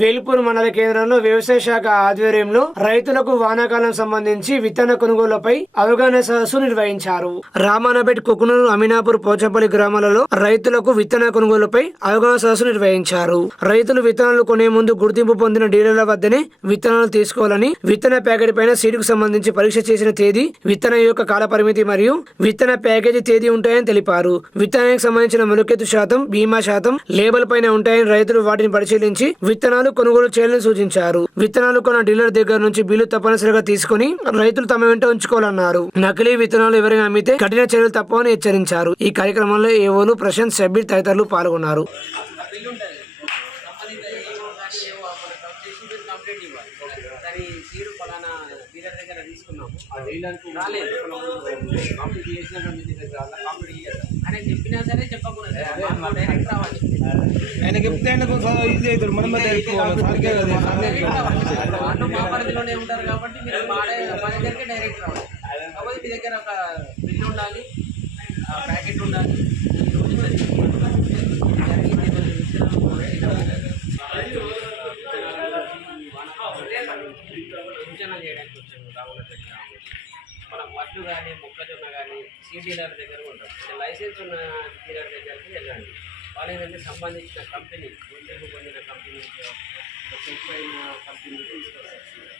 వేల్పూర్ మండల కేంద్రంలో వ్యవసాయ శాఖ ఆధ్వర్యంలో రైతులకు వానాకాలం సంబంధించి విత్తన కొనుగోలుపై అవగాహన సదస్సు నిర్వహించారు. రామానబెట్ కుకునూరు అమీనాపూర్ పోచంపల్లి గ్రామాలలో రైతులకు విత్తన కొనుగోలుపై అవగాహన సదస్సు నిర్వహించారు. రైతులు విత్తనాలు కొనే ముందు గుర్తింపు పొందిన డీలర్ల వద్దనే విత్తనాలు తీసుకోవాలని విత్తన ప్యాకెట్ పైన సీటుకు సంబంధించి పరీక్ష చేసిన తేదీ విత్తన యొక్క కాలపరిమితి మరియు విత్తన ప్యాకేజీ తేదీ ఉంటాయని తెలిపారు. విత్తనానికి సంబంధించిన మొలకెత్తు శాతం బీమా శాతం లేబుల్ పైన ఉంటాయని రైతులు వాటిని పరిశీలించి విత్తనాలు విత్తనాలు కొనుగోలు చేయాలని సూచించారు. విత్తనాలు కొన్న డీలర్ దగ్గర నుంచి బిల్లు తప్పనిసరిగా తీసుకుని రైతులు తమ వెంట ఉంచుకోవాలన్నారు. నకిలీ విత్తనాలు ఎవరైనా అమ్మితే కఠిన చర్యలు తప్పవని హెచ్చరించారు. ఈ కార్యక్రమంలో ఏవోలు ప్రశాంత్ షబ్బీర్ తదితరులు పాల్గొన్నారు. బిల్ ఉంటుంది సంబంధిత దాని సీరు ఫలానా డీలర్ దగ్గర తీసుకున్నాము. రాలేదు కంప్లీట్ చేసినాక మీ దగ్గర రాలా? కంప్లీట్ చేయాలి. అని చెప్పినా సరే చెప్పకూడదు మాకు డైరెక్ట్ రావాలి ఆయన చెప్తే ఆయన ఈజీ అవుతాడు మనం వాళ్ళు మా పరిధిలోనే ఉంటారు కాబట్టి మీరు మా మా దగ్గరికి డైరెక్ట్ రావాలి కాకపోతే మీ దగ్గర ఒక బిల్ ఉండాలి ఆ ప్యాకెట్ ఉండాలి చేయడానికి వచ్చాము రావులపేట గ్రామం. మనం వడ్లు కానీ మొక్కజొన్న కానీ సీడీలర్ దగ్గర ఉంటాం లైసెన్స్ ఉన్న డీలర్ దగ్గరికి వెళ్ళండి. వాళ్ళు ఏంటంటే సంబంధించిన కంపెనీ గుండెకు పొందిన కంపెనీ అయిన కంపెనీ తీసుకొస్తారు.